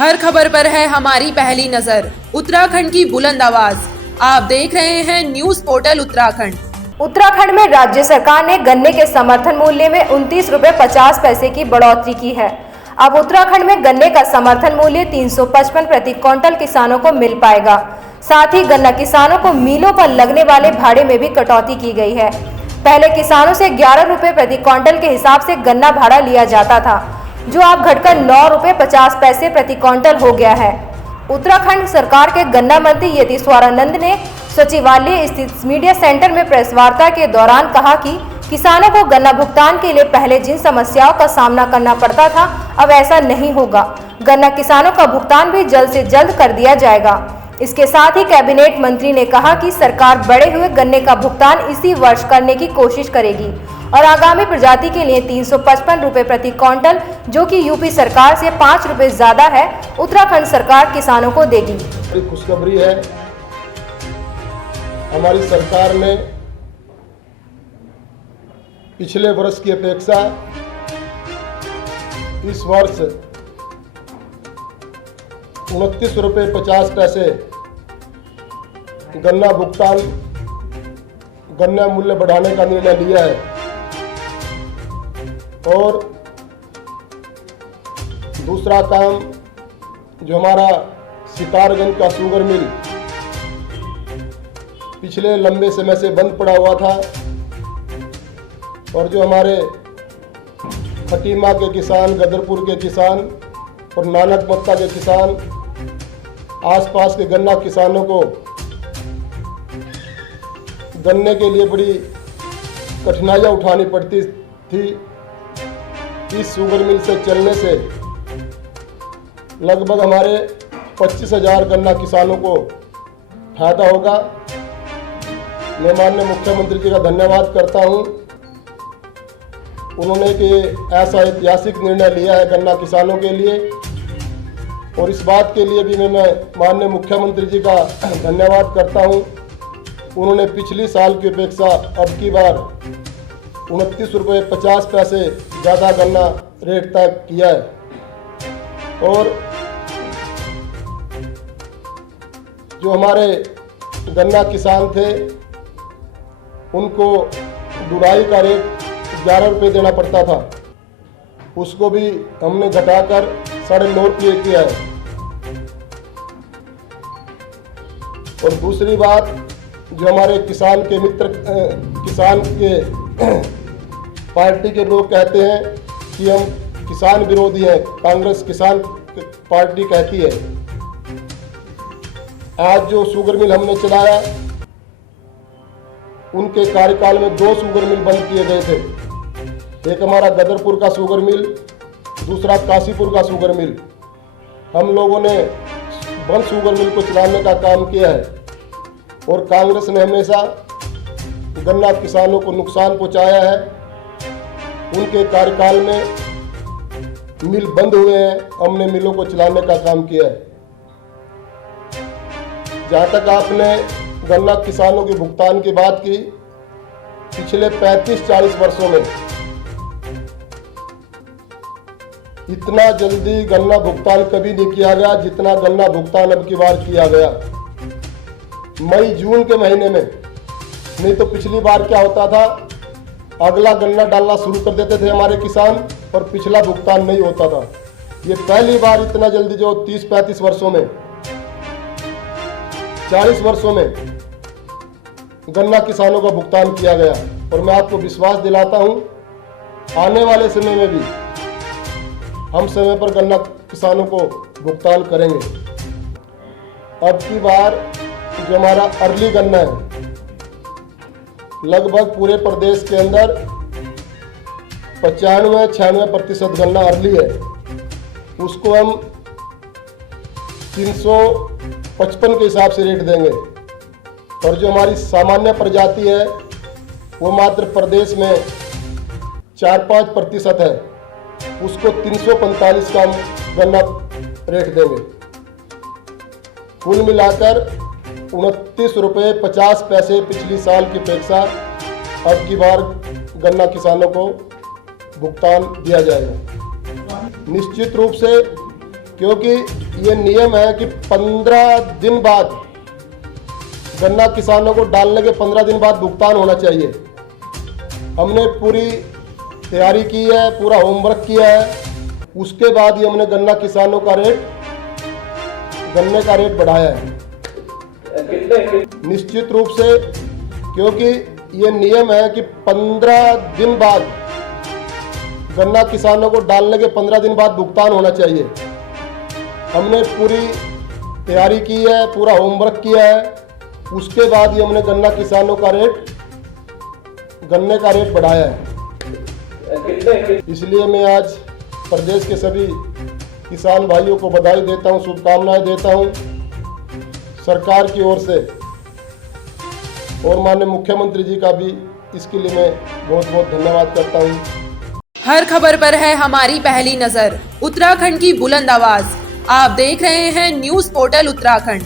हर खबर पर है हमारी पहली नजर। उत्तराखंड की बुलंद आवाज। आप देख रहे हैं न्यूज पोर्टल उत्तराखंड। उत्तराखंड में राज्य सरकार ने गन्ने के समर्थन मूल्य में 29 रुपए 50 पैसे की बढ़ोतरी की है। अब उत्तराखंड में गन्ने का समर्थन मूल्य 355 प्रति क्विंटल किसानों को मिल पाएगा। साथ ही गन्ना किसानों को मिलों पर लगने वाले भाड़े में भी कटौती की गई है। पहले किसानों से 11 रुपए प्रति क्विंटल के हिसाब से गन्ना भाड़ा लिया जाता था, जो अब घटकर 9 रुपए 50 पैसे प्रति क्विंटल हो गया है। उत्तराखंड सरकार के गन्ना मंत्री यतीश्वरानंद ने सचिवालय स्थित मीडिया सेंटर में प्रेस वार्ता के दौरान कहा कि किसानों को गन्ना भुगतान के लिए पहले जिन समस्याओं का सामना करना पड़ता था, अब ऐसा नहीं होगा। गन्ना किसानों का भुगतान भी जल्द से जल्द कर दिया जाएगा। इसके साथ ही कैबिनेट मंत्री ने कहा कि सरकार बढ़े हुए गन्ने का भुगतान इसी वर्ष करने की कोशिश करेगी और आगामी प्रजाति के लिए 355 रुपए प्रति क्विंटल, जो कि यूपी सरकार से 5 रुपए ज्यादा है, उत्तराखंड सरकार किसानों को देगी। खुशखबरी है, हमारी सरकार ने पिछले वर्ष की अपेक्षा इस वर्ष 29 रुपये 50 पैसे गन्ना भुगतान, गन्ना मूल्य बढ़ाने का निर्णय लिया है। और दूसरा काम, जो हमारा सितारगंज का शुगर मिल पिछले लंबे समय से बंद पड़ा हुआ था और जो हमारे खटीमा के किसान, गदरपुर के किसान और नानकमत्ता के किसान, आसपास के गन्ना किसानों को गन्ने के लिए बड़ी कठिनाइयाँ उठानी पड़ती थी, इस शुगर मिल से चलने से लगभग हमारे 25,000 गन्ना किसानों को फायदा होगा। मैं माननीय मुख्यमंत्री जी का धन्यवाद करता हूं। उन्होंने एक ऐसा ऐतिहासिक निर्णय लिया है गन्ना किसानों के लिए, और इस बात के लिए भी मैं माननीय मुख्यमंत्री जी का धन्यवाद करता हूं। उन्होंने पिछली साल की अपेक्षा अब की बार 29 रुपये 50 पैसे ज़्यादा गन्ना रेट तय किया है। और जो हमारे गन्ना किसान थे, उनको ढुलाई का रेट 11 रुपये देना पड़ता था, उसको भी हमने घटाकर 9.5 रुपये किया है। और दूसरी बात, जो हमारे किसान के मित्र, किसान के पार्टी के लोग कहते हैं कि हम किसान विरोधी हैं, कांग्रेस किसान पार्टी कहती है। आज जो शुगर मिल हमने चलाया, उनके कार्यकाल में 2 शुगर मिल बंद किए गए थे। एक हमारा गदरपुर का शुगर मिल, दूसरा काशीपुर का शुगर मिल। हम लोगों ने बंद शुगर मिल को चलाने का काम किया है और कांग्रेस ने हमेशा गन्ना किसानों को नुकसान पहुंचाया है। उनके कार्यकाल में मिल बंद हुए हैं, हमने मिलों को चलाने का काम किया है। जहाँ तक आपने गन्ना किसानों के भुगतान की बात की, पिछले 35-40 वर्षों में इतना जल्दी गन्ना भुगतान कभी नहीं किया गया जितना गन्ना भुगतान अब की बार किया गया, मई जून के महीने में। नहीं तो पिछली बार क्या होता था, अगला गन्ना डालना शुरू कर देते थे हमारे किसान और पिछला भुगतान नहीं होता था। ये पहली बार इतना जल्दी, जो 30-35 वर्षों में, 40 वर्षों में गन्ना किसानों का भुगतान किया गया। और मैं आपको विश्वास दिलाता हूं, आने वाले समय में भी हम समय पर गन्ना किसानों को भुगतान करेंगे। अब की बार जो हमारा अर्ली गन्ना है, लगभग पूरे प्रदेश के अंदर 95-96% गन्ना अर्ली है, उसको हम 355 के हिसाब से रेट देंगे। और जो हमारी सामान्य प्रजाति है, वो मात्र प्रदेश में 4-5% है, उसको 345 का गन्ना रेट देंगे। कुल मिलाकर 29 रुपये 50 पैसे पिछली साल की अपेक्षा अब की बार गन्ना किसानों को भुगतान दिया जाएगा। निश्चित रूप से, क्योंकि ये नियम है कि 15 दिन बाद गन्ना किसानों को डालने के 15 दिन बाद भुगतान होना चाहिए। हमने पूरी तैयारी की है, पूरा होमवर्क किया है, उसके बाद ही हमने गन्ना किसानों का गन्ने का रेट बढ़ाया है। निश्चित रूप से, क्योंकि ये नियम है कि 15 दिन बाद गन्ना किसानों को डालने के 15 दिन बाद भुगतान होना चाहिए। हमने पूरी तैयारी की है, पूरा होमवर्क किया है, उसके बाद ही हमने गन्ना किसानों का गन्ने का रेट बढ़ाया है। इसलिए मैं आज प्रदेश के सभी किसान भाइयों को बधाई देता हूं, शुभकामनाएं देता हूं। सरकार की ओर से और माननीय मुख्यमंत्री जी का भी इसके लिए मैं बहुत बहुत धन्यवाद करता हूं। हर खबर पर है हमारी पहली नजर। उत्तराखंड की बुलंद आवाज। आप देख रहे हैं न्यूज़ पोर्टल उत्तराखंड।